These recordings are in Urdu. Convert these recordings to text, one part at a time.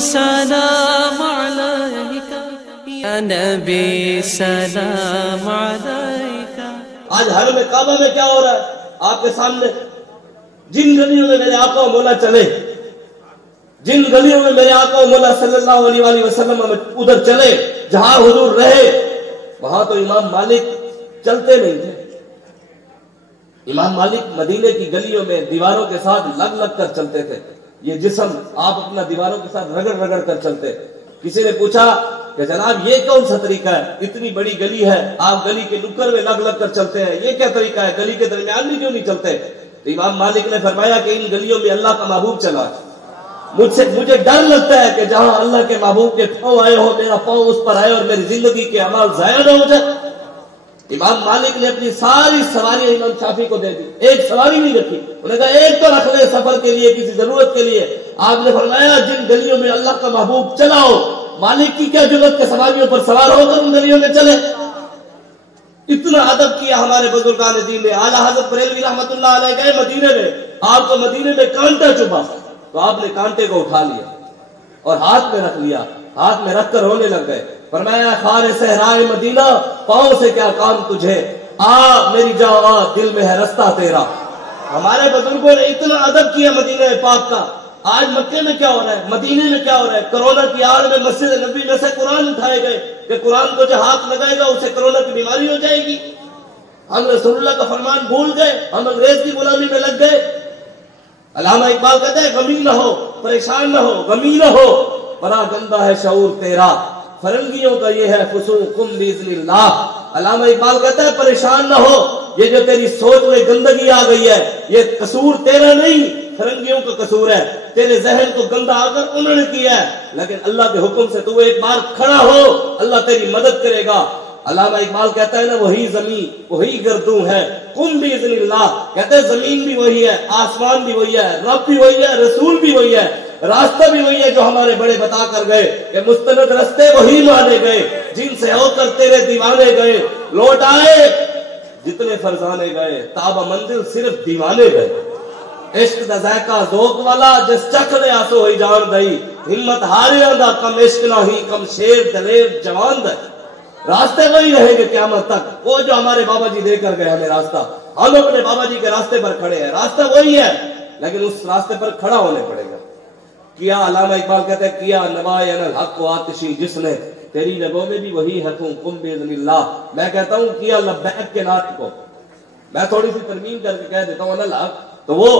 سلام علیکہ یا نبی سلام علیکہ۔ آج حرم کعبہ میں کیا ہو رہا ہے آپ کے سامنے؟ جن گلیوں میں میرے آقا و مولا چلے، جن گلیوں میں میرے آقا و مولا صلی اللہ علیہ وآلہ وسلم ادھر چلے جہاں حضور رہے، وہاں تو امام مالک چلتے نہیں تھے۔ امام مالک مدینے کی گلیوں میں دیواروں کے ساتھ لگ لگ کر چلتے تھے۔ یہ جسم آپ اپنا دیواروں کے ساتھ رگڑ رگڑ کر چلتے۔ کسی نے پوچھا کہ جناب یہ کون سا طریقہ ہے؟ اتنی بڑی گلی ہے، آپ گلی کے نکڑ میں لگ لگ کر چلتے ہیں، یہ کیا طریقہ ہے؟ گلی کے درمیان بھی کیوں نہیں چلتے؟ تو امام مالک نے فرمایا کہ ان گلیوں میں اللہ کا محبوب چلا، مجھے ڈر لگتا ہے کہ جہاں اللہ کے محبوب کے پاؤں آئے ہو، میرا پاؤں اس پر آئے اور میری زندگی کے اعمال ضائع نہ ہو جائے۔ امام مالک نے اپنی ساری سواریاں امام شافعی کو دے دی، ایک سواری نہیں رکھی۔ انہوں نے کہا ایک تو رکھ لے سفر کے لیے، کسی ضرورت کے لیے۔ آپ نے فرمایا جن گلیوں میں اللہ کا محبوب چلاؤ، مالک کی کیا ضرورت کہ سواریوں پر سوار ہو کر ان گلیوں میں چلے؟ اتنا ادب کیا ہمارے بزرگان دین نے۔ اعلیٰ حضرت بریلوی رحمۃ اللہ علیہ گئے مدینے میں، آپ کو مدینے میں کانٹا چبھا، تو آپ نے کانٹے کو اٹھا لیا اور ہاتھ میں رکھ لیا، ہاتھ میں رکھ کر رونے لگ گئے۔ فرمایا خار صحرائے مدینہ پاؤں سے کیا کام تجھے، آ میری جان آ دل میں ہے رستہ تیرا۔ ہمارے بزرگوں نے اتنا ادب کیا مدینہ پاک کا۔ آج مکے میں کیا ہو رہا ہے، مدینے میں کیا ہو رہا ہے؟ کرونا کی آڑ میں مسجد نبی میں سے قرآن اٹھائے گئے کہ قرآن کو جو ہاتھ لگائے گا اسے کرونا کی بیماری ہو جائے گی۔ ہم رسول اللہ کا فرمان بھول گئے، ہم انگریز کی غلامی میں لگ گئے۔ علامہ اقبال کہتے ہیں غمی نہ ہو پریشان نہ ہو، غمی نہ ہو بڑا گندا ہے شعور تیرا، فرنگیوں کا یہ ہے فسوقم باذن اللہ۔ علامہ اقبال کہتا ہے پریشان نہ ہو، یہ جو تیری سوچ میں گندگی آ گئی ہے یہ قصور تیرا نہیں، فرنگیوں کا قصور ہے۔ تیرے ذہن کو گندا آ کر انہوں نے کیا ہے، لیکن اللہ کے حکم سے تو ایک بار کھڑا ہو، اللہ تیری مدد کرے گا۔ علامہ اقبال کہتا ہے نا وہی زمین وہی گردوں ہے، قم باذن اللہ، کہتے ہیں زمین بھی وہی ہے، آسمان بھی وہی ہے، رب بھی وہی ہے، رسول بھی وہی ہے، راستہ بھی وہی ہے جو ہمارے بڑے بتا کر گئے کہ مستند رستے وہی مانے گئے، جن سے ہو کر تیرے دیوانے گئے، لوٹ آئے جتنے فرزانے گئے، تاب منزل صرف دیوانے گئے۔ عشق دا ذائقہ ذوق والا جس چکھ لے آسو ہی جان دئی، ہمت ہاریاں دا کم عشق نہ ہی کم شیر دلیر جوان دے۔ راستے وہی رہیں گے قیامت تک، وہ جو ہمارے بابا جی دے کر گئے ہمیں راستہ، ہم اپنے بابا جی کے راستے پر کھڑے ہیں، راستہ وہی ہے لیکن اس راستے پر کھڑا ہونے پڑے گا۔ کیا علامہ اقبال کہتے ہیں کیا نوائے الحق و آتشی جس نے، تیری رگوں میں بھی وہی ہے خون قم باذن اللہ۔ میں کہتا ہوں کیا لبیک کے نعرے کو میں تھوڑی سی ترمیم کر کے کہہ دیتا ہوں الحق، تو وہ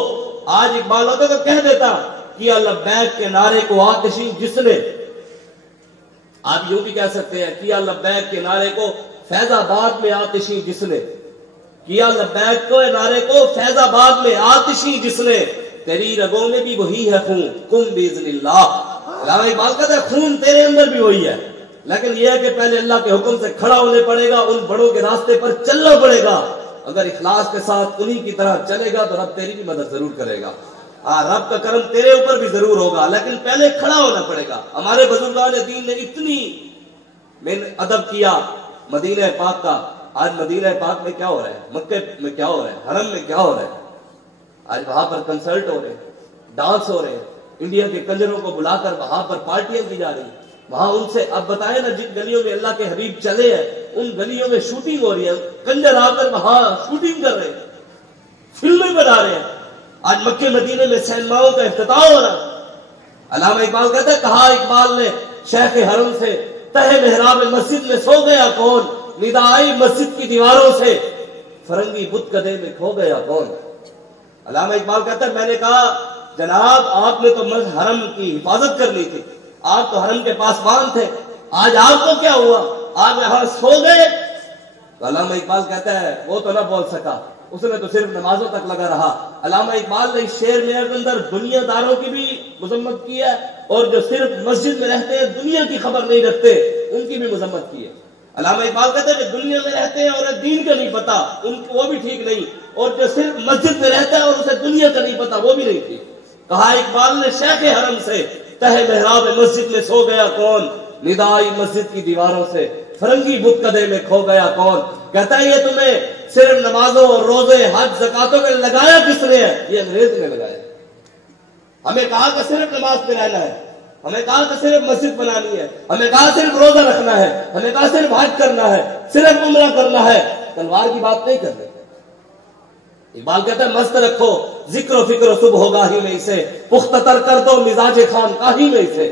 آج اقبال ہوتا تو کہہ دیتا کیا لبیک کے نعرے کو آتشی جس نے، آپ یوں بھی کہہ سکتے ہیں کیا لبیک کے نعرے کو فیض آباد میں آتشی جس نے، کیا لبیک کے نعرے کو فیض آباد میں آتشی جس نے، تیری رگوں میں بھی وہی ہے خون قم باذن اللہ۔ علامہ اقبال کہتا ہے خون تیرے اندر بھی وہی ہے، لیکن یہ ہے کہ پہلے اللہ کے حکم سے کھڑا ہونے پڑے گا، ان بڑوں کے راستے پر چلنا پڑے گا۔ اگر اخلاص کے ساتھ انہی کی طرح چلے گا تو رب تیری بھی مدد ضرور کرے گا، رب کا کرم تیرے اوپر بھی ضرور ہوگا، لیکن پہلے کھڑا ہونا پڑے گا۔ ہمارے بزرگان دین نے اتنی ادب کیا مدینہ پاک کا۔ آج مدینہ پاک میں کیا ہو رہا ہے، مکے میں کیا ہو رہا ہے، حرم میں کیا ہو رہا ہے؟ آج وہاں پر کنسرٹ ہو رہے ہیں، ڈانس ہو رہے ہیں، انڈیا کے کنجروں کو بلا کر وہاں پر پارٹیاں کی جا رہی ہیں۔ وہاں ان سے اب بتائیں نا جن گلیوں میں اللہ کے حبیب چلے ہیں ان گلیوں میں شوٹنگ ہو رہی ہے، کنجر آ کر وہاں شوٹنگ کر رہے ہیں، فلمیں بنا رہے ہیں۔ آج مکے مدینے میں سینماؤں کا افتتاح ہو رہا ہے۔ علامہ اقبال کہتا ہے کہا اقبال نے شیخ حرم سے تہ محراب مسجد میں سو گیا کون، ندا آئی مسجد کی دیواروں سے فرنگی بت کدے میں کھو گیا کون۔ علامہ اقبال کہتا ہے میں نے کہا جناب آپ نے تو حرم کی حفاظت کرنی تھی، آپ تو حرم کے پاسبان تھے، آج آپ کو کیا ہوا، آپ یہاں سو گئے۔ تو علامہ اقبال کہتا ہے وہ تو نہ بول سکا، اس نے تو صرف نمازوں تک لگا رہا۔ علامہ اقبال نے اس شعر میں اندر دنیا داروں کی بھی مذمت کی ہے اور جو صرف مسجد میں رہتے ہیں دنیا کی خبر نہیں رکھتے ان کی بھی مذمت کی ہے۔ علامہ اقبال کہتے ہیں کہ دنیا میں رہتے ہیں اور دین کا نہیں پتا ان کو وہ بھی ٹھیک نہیں، اور جو صرف مسجد میں رہتا ہے اور اسے دنیا کا نہیں پتا وہ بھی نہیں ٹھیک۔ کہا اقبال نے شیخ حرم سے تہ محراب مسجد میں سو گیا کون، ندائی مسجد کی دیواروں سے فرنگی بت کدے میں کھو گیا کون۔ کہتا ہے یہ تمہیں صرف نمازوں اور روزے حج زکاتوں میں لگایا کس نے ہے، یہ انگریز نے لگایا۔ ہمیں کہا کہ صرف نماز پہ رہنا ہے، ہمیں کہا کہ صرف مسجد بنانی ہے، ہمیں کہا صرف روزہ رکھنا ہے، ہمیں کہا صرف حج کرنا ہے، صرف عمرہ کرنا ہے، تلوار کی بات نہیں کرتے۔ اقبال کہتا ہے مست رکھو ذکر و فکر و صبح ہوگاہی میں اسے، پختہ تر کر دو مزاج خانقاہی میں اسے۔